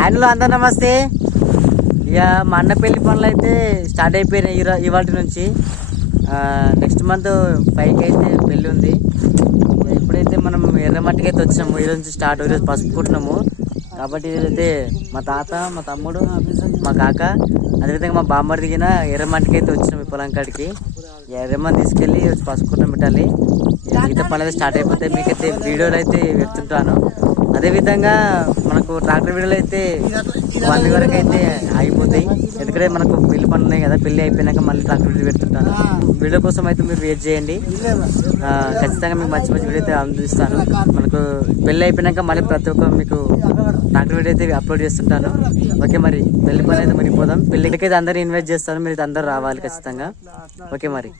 ఆయనలో అందరు నమస్తే. ఇక మా అన్న పెళ్లి పనులు అయితే స్టార్ట్ అయిపోయినాయి ఇవాళ నుంచి. నెక్స్ట్ మంత్ 5కి అయితే పెళ్ళి ఉంది. ఇప్పుడైతే మనం ఎర్రమట్టికి అయితే వచ్చినాము. ఈరోజు నుంచి స్టార్ట్. ఈరోజు పసుపు కుట్టినాము కాబట్టి ఈరోజైతే మా తాత, మా తమ్ముడు, మా కాక, అదేవిధంగా మా బామ్మడి దిగిన ఎర్రమట్టికి అయితే వచ్చినాము. ఈ పొలం కాడికి ఎర్రమని తీసుకెళ్ళి పసుపు కుట్టడం పెట్టాలి. మిగతా పనులు అయితే స్టార్ట్ అయిపోతాయి. మీకైతే వీడియోలు అయితే పెడుతుంటాను. అదేవిధంగా మనకు ట్రాక్టర్ వీడియోలు అయితే 1 week వరకు అయితే ఆగిపోతాయి. ఎందుకంటే మనకు పెళ్లి పనులు ఉన్నాయి కదా. పెళ్లి అయిపోయినాక మళ్ళీ ట్రాక్టర్ వీడియో పెడుతుంటాను. వీడియో కోసం అయితే మీరు వెయిట్ చేయండి. ఖచ్చితంగా మీకు మంచి మంచి వీడియో అయితే అందిస్తాను. మనకు పెళ్లి అయిపోయినాక మళ్ళీ ప్రతి ఒక్క మీకు ట్రాక్టర్ వీడియో అయితే అప్లోడ్ చేస్తుంటాను. ఓకే, మరి పెళ్లి పని అయితే మరిపోదాం. పెళ్లికి అయితే అందరూ ఇన్వైట్ చేస్తాను. మీరు అందరూ రావాలి ఖచ్చితంగా. ఓకే మరి.